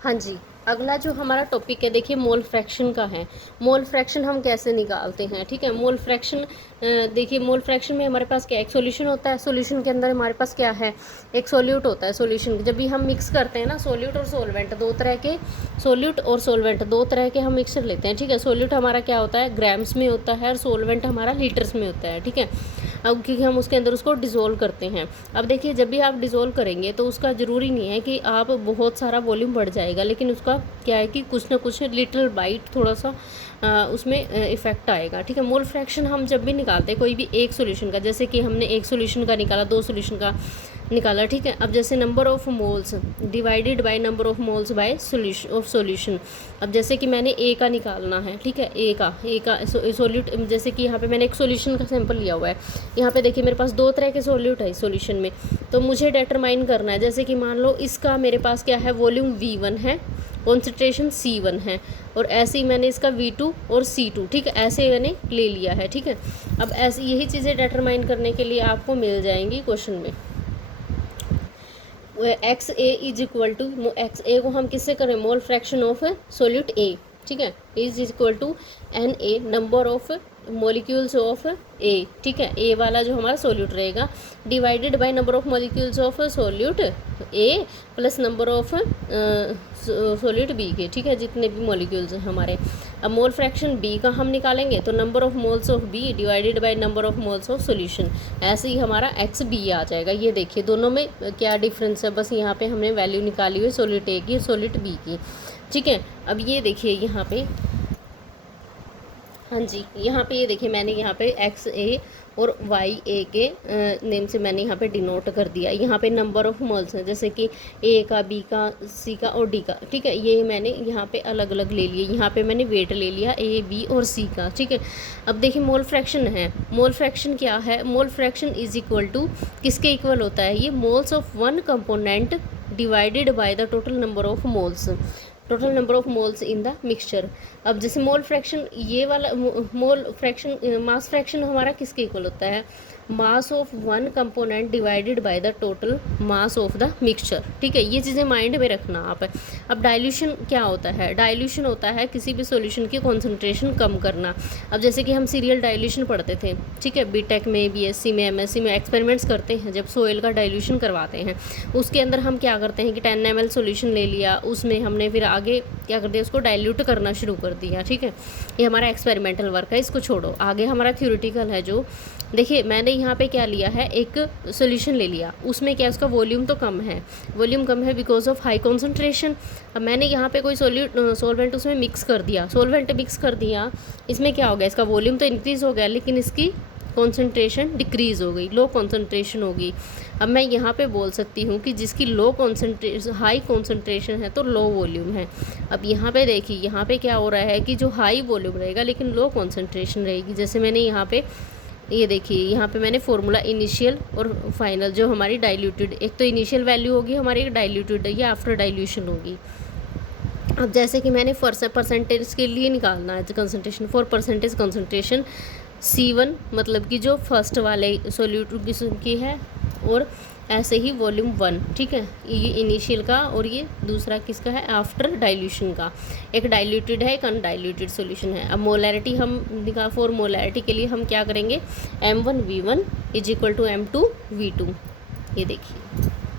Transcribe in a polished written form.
हाँ जी, अगला जो हमारा टॉपिक है देखिए मोल फ्रैक्शन का है। मोल फ्रैक्शन हम कैसे निकालते हैं, ठीक है। मोल फ्रैक्शन देखिए मोल फ्रैक्शन में हमारे पास क्या एक सॉल्यूशन होता है, सॉल्यूशन के अंदर हमारे पास क्या है, एक सोल्यूट होता है। सॉल्यूशन जब भी हम मिक्स करते हैं ना, सोल्यूट और सोलवेंट दो तरह के, सोल्यूट और सोलवेंट दो तरह के हम मिक्सर लेते हैं, ठीक है। सोल्यूट हमारा क्या होता है, ग्राम्स में होता है, और सोलवेंट हमारा लीटर्स में होता है, ठीक है। अब क्योंकि हम उसके अंदर उसको डिज़ोल्व करते हैं। अब देखिए जब भी आप डिज़ोल्व करेंगे तो उसका ज़रूरी नहीं है कि आप बहुत सारा वॉल्यूम बढ़ जाएगा, लेकिन उसका क्या है कि कुछ ना कुछ लिटिल बाइट थोड़ा सा उसमें इफेक्ट आएगा, ठीक है। मोल फ्रैक्शन हम जब भी निकालते हैं कोई भी एक सॉल्यूशन का, जैसे कि हमने एक सॉल्यूशन का निकाला, दो सॉल्यूशन का निकाला, ठीक है। अब जैसे number of moles divided by number of moles bye solution of solution. अब जैसे कि मैंने ए का निकालना है, ठीक है, ए का सोल्यूट, जैसे कि यहाँ पे मैंने एक सॉल्यूशन का सैंपल लिया हुआ है। यहाँ पे देखिए मेरे पास दो तरह के सोल्यूट है सॉल्यूशन में, तो मुझे डिटरमाइन करना है। जैसे कि मान लो इसका मेरे पास क्या है, वॉल्यूम V1 है, कॉन्सेंट्रेशन C1 है, और ऐसे ही मैंने इसका V2 और C2, ठीक है, ऐसे मैंने ले लिया है, ठीक है। अब ऐसी यही चीज़ें डिटरमाइन करने के लिए आपको मिल जाएंगी क्वेश्चन में। X A is equal to, X A को हम किससे करें, mole fraction of solute A, ठीक है, is equal to n A number of molecules of A, ठीक है। ए वाला जो हमारा सोल्यूट रहेगा divided by number of molecules of solute A plus number of solute B के, ठीक है, जितने भी मॉलिक्यूल्स हैं हमारे। अब मोल फ्रैक्शन बी का हम निकालेंगे तो number of moles of B divided by number of moles of solution, ऐसे ही हमारा एक्स बी आ जाएगा। ये देखिए दोनों में क्या डिफरेंस है, बस यहाँ पे हमने वैल्यू निकाली हुई सोल्यूट ए की और सोल्यूट बी की, ठीक है। अब ये देखिए यहाँ पे, हाँ जी, यहाँ पे ये देखिए मैंने यहाँ पे एक्स ए और वाई ए के नेम से मैंने यहाँ पे डिनोट कर दिया। यहाँ पे नंबर ऑफ मोल्स हैं, जैसे कि ए का, बी का, सी का और डी का, ठीक है, ये मैंने यहाँ पे अलग अलग ले लिए। यहाँ पे मैंने वेट ले लिया ए, बी और सी का, ठीक है। अब देखिए मोल फ्रैक्शन है, मोल फ्रैक्शन क्या है, mole fraction is equal to किसके इक्वल होता है, ये moles of one component divided by the total number of moles, total number of moles in the mixture. अब जैसे मोल फ्रैक्शन, ये वाला मोल फ्रैक्शन, मास फ्रैक्शन हमारा किसके इक्वल होता है, mass of one component divided by the total mass of the mixture, ठीक है। ये चीज़ें माइंड में रखना आप। अब डाइल्यूशन क्या होता है, डाइल्यूशन होता है किसी भी सॉल्यूशन की कॉन्सेंट्रेशन कम करना। अब जैसे कि हम सीरियल डाइल्यूशन पढ़ते थे, ठीक है, बीटेक में, बीएससी में, एमएससी में एक्सपेरिमेंट्स करते हैं जब सोयल का डाइल्यूशन करवाते हैं, उसके अंदर हम क्या करते हैं कि 10 ml सॉल्यूशन ले लिया, उसमें हमने फिर आगे क्या कर दिया, उसको डाइल्यूट करना शुरू कर दिया, ठीक है। ये हमारा एक्सपेरिमेंटल वर्क है, इसको छोड़ो, आगे हमारा थ्योरेटिकल है। जो देखिए मैंने यहाँ पे क्या लिया है, एक सॉल्यूशन ले लिया, उसमें क्या उसका वॉल्यूम तो कम है, वॉल्यूम कम है बिकॉज ऑफ हाई कॉन्सेंट्रेशन। अब मैंने यहाँ पे कोई सोलवेंट उसमें मिक्स कर दिया, सोलवेंट मिक्स कर दिया, इसमें क्या हो गया, इसका वॉल्यूम तो इंक्रीज़ हो गया लेकिन इसकी कॉन्सेंट्रेशन डिक्रीज़ हो गई, लो कॉन्सेंट्रेशन होगी। अब मैं यहाँ पे बोल सकती हूँ कि जिसकी लो कॉन्सेंट्रेशन, हाई कॉन्सेंट्रेशन है तो लो वॉल्यूम है। अब यहाँ पे देखिए, यहाँ पे क्या हो रहा है कि जो हाई वॉल्यूम रहेगा लेकिन लो कॉन्सेंट्रेशन रहेगी। जैसे मैंने यहाँ पे ये देखिए, यहाँ पे मैंने फॉर्मूला इनिशियल और फाइनल, जो हमारी डाइल्यूटेड, एक तो इनिशियल वैल्यू होगी हमारी, डाइल्यूटेड ये आफ्टर डाइल्यूशन होगी। अब जैसे कि मैंने परसेंटेज के लिए निकालना है concentration, for percentage concentration C1 मतलब कि जो फर्स्ट वाले सोल्यूट की है, और ऐसे ही वॉल्यूम 1, ठीक है, ये इनिशियल का, और ये दूसरा किसका है, आफ्टर डाइल्यूशन का। एक डाइल्यूटेड है, एक अनडाइल्यूटेड सॉल्यूशन है। अब मोलैरिटी हम फॉर मोलैरिटी के लिए हम क्या करेंगे, M1 V1 is equal to M2 V2, ये देखिए।